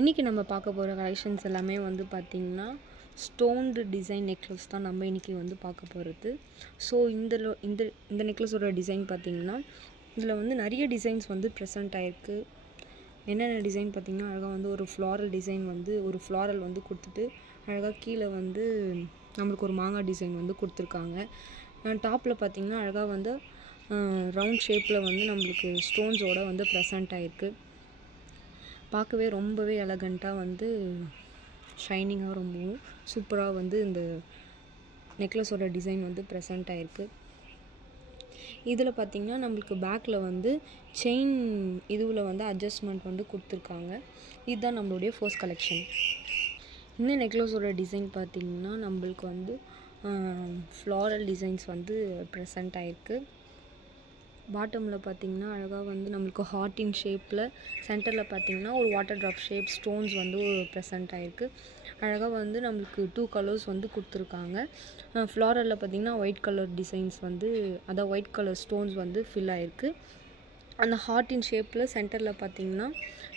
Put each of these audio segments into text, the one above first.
இன்றைக்கி நம்ம பார்க்க போகிற கலெக்ஷன்ஸ் எல்லாமே வந்து பார்த்திங்கன்னா ஸ்டோன்டு டிசைன் நெக்லஸ் தான் நம்ம இன்றைக்கி வந்து பார்க்க போகிறது. ஸோ இந்த இந்த நெக்லஸோட டிசைன் பார்த்திங்கன்னா இதில் வந்து நிறைய டிசைன்ஸ் வந்து ப்ரெசென்ட் ஆகிருக்கு. என்னென்ன டிசைன் பார்த்திங்கன்னா அழகாக வந்து ஒரு ஃப்ளாரல் டிசைன் வந்து ஒரு ஃப்ளாரல் வந்து கொடுத்துட்டு அழகாக கீழே வந்து நம்மளுக்கு ஒரு மாங்காய் டிசைன் வந்து கொடுத்துருக்காங்க. டாப்பில் பார்த்திங்கன்னா அழகாக வந்து ரவுண்ட் ஷேப்பில் வந்து நம்மளுக்கு ஸ்டோன்ஸோட வந்து ப்ரெசென்ட் ஆகிருக்கு. பார்க்கவே ரொம்பவே எலகண்ட்டாக வந்து ஷைனிங்காக ரொம்பவும் சூப்பராக வந்து இந்த நெக்லஸோட டிசைன் வந்து ப்ரெசென்ட் ஆகிருக்கு. இதில் பார்த்திங்கன்னா நம்மளுக்கு பேக்கில் வந்து செயின் இதுவில் வந்து அட்ஜஸ்ட்மெண்ட் வந்து கொடுத்துருக்காங்க. இதுதான் நம்மளுடைய ஃபர்ஸ்ட் கலெக்ஷன். இந்த நெக்லஸோட டிசைன் பார்த்திங்கன்னா நம்மளுக்கு வந்து ஃப்ளாரல் டிசைன்ஸ் வந்து ப்ரெசென்ட் ஆகிருக்கு. பாட்டமில் பார்த்திங்கன்னா அழகாக வந்து நம்மளுக்கு ஹார்ட்டின் ஷேப்பில் சென்டரில் பார்த்திங்கன்னா ஒரு வாட்டர் ட்ராப் ஷேப் ஸ்டோன்ஸ் வந்து ப்ரெசென்ட் ஆகிருக்கு. அழகாக வந்து நம்மளுக்கு 2 கலர்ஸ் வந்து கொடுத்துருக்காங்க. ஃப்ளாரலில் பார்த்திங்கன்னா ஒயிட் கலர் டிசைன்ஸ் வந்து அதான் ஒயிட் கலர் ஸ்டோன்ஸ் வந்து ஃபில் ஆகிருக்கு. அந்த ஹார்ட்டின் ஷேப்பில் சென்டரில் பார்த்திங்கன்னா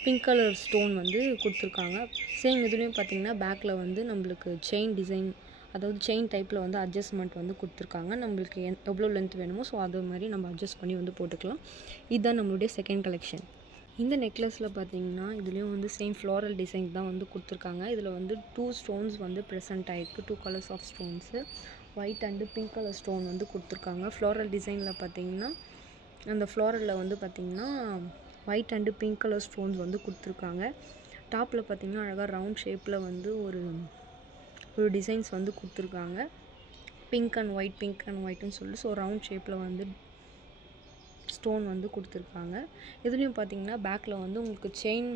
பிங்க் கலர் ஸ்டோன் வந்து கொடுத்துருக்காங்க. சேம் இதுலேயும் பார்த்திங்கன்னா பேக்கில் வந்து நம்மளுக்கு செயின் டிசைன் அதாவது செயின் டைப்பில் வந்து அட்ஜஸ்ட்மெண்ட் வந்து கொடுத்துருக்காங்க. நம்மளுக்கு எவ்வளோ லென்த் வேணுமோ ஸோ அது மாதிரி நம்ம அட்ஜஸ்ட் பண்ணி வந்து போட்டுக்கலாம். இதுதான் நம்மளுடைய செகண்ட் கலெக்ஷன். இந்த நெக்லஸில் பார்த்திங்கன்னா இதுலேயும் வந்து சேம் ஃப்ளாரல் டிசைன் தான் வந்து கொடுத்துருக்காங்க. இதில் வந்து 2 ஸ்டோன்ஸ் வந்து ப்ரெசென்ட் ஆகிருக்கு. 2 colours of stones white and pink colour stone வந்து கொடுத்துருக்காங்க. ஃப்ளாரல் டிசைனில் பார்த்திங்கன்னா அந்த ஃப்ளாரலில் வந்து பார்த்திங்கன்னா white and pink colour stones வந்து கொடுத்துருக்காங்க. டாப்பில் பார்த்திங்கன்னா அழகாக ரவுண்ட் ஷேப்பில் வந்து ஒரு டிசைன்ஸ் வந்து கொடுத்துருக்காங்க. பிங்க் அண்ட் ஒயிட்னு சொல்லி ஸோ ரவுண்ட் ஷேப்பில் வந்து ஸ்டோன் வந்து கொடுத்துருக்காங்க. இதுலேயும் பார்த்திங்கன்னா பேக்கில் வந்து உங்களுக்கு செயின்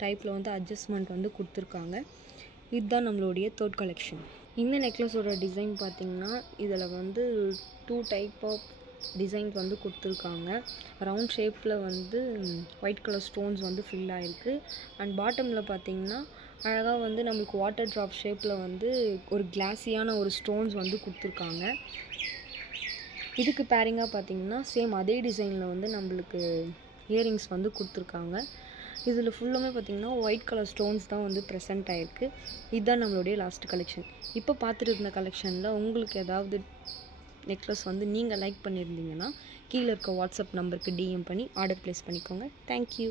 டைப்பில் வந்து அட்ஜஸ்ட்மெண்ட் வந்து கொடுத்துருக்காங்க. இதுதான் நம்மளுடைய தேர்ட் கலெக்ஷன். இந்த நெக்லஸோட டிசைன் பார்த்திங்கன்னா இதில் வந்து 2 டைப் ஆஃப் டிசைன்ஸ் வந்து கொடுத்துருக்காங்க. ரவுண்ட் ஷேப்பில் வந்து ஒயிட் கலர் ஸ்டோன்ஸ் வந்து ஃபில் ஆகிருக்கு. அண்ட் பாட்டமில் பார்த்திங்கன்னா அழகாக வந்து நம்மளுக்கு வாட்டர் ட்ராப் ஷேப்பில் வந்து ஒரு கிளாஸியான ஒரு ஸ்டோன்ஸ் வந்து கொடுத்துருக்காங்க. இதுக்கு பேரிங்காக பார்த்திங்கன்னா சேம் அதே டிசைனில் வந்து நம்மளுக்கு இயரிங்ஸ் வந்து கொடுத்துருக்காங்க. இதில் ஃபுல்லுமே பார்த்திங்கன்னா ஒயிட் கலர் ஸ்டோன்ஸ் தான் வந்து ப்ரெசென்ட் ஆகிருக்கு. இதுதான் நம்மளுடைய லாஸ்ட் கலெக்ஷன். இப்போ பார்த்துட்டு இருந்த கலெக்ஷனில் உங்களுக்கு ஏதாவது நெக்லஸ் வந்து நீங்கள் லைக் பண்ணியிருந்தீங்கன்னா கீழே இருக்க வாட்ஸ்அப் நம்பருக்கு டிஎம் பண்ணி ஆர்டர் ப்ளேஸ் பண்ணிக்கோங்க. தேங்க்யூ.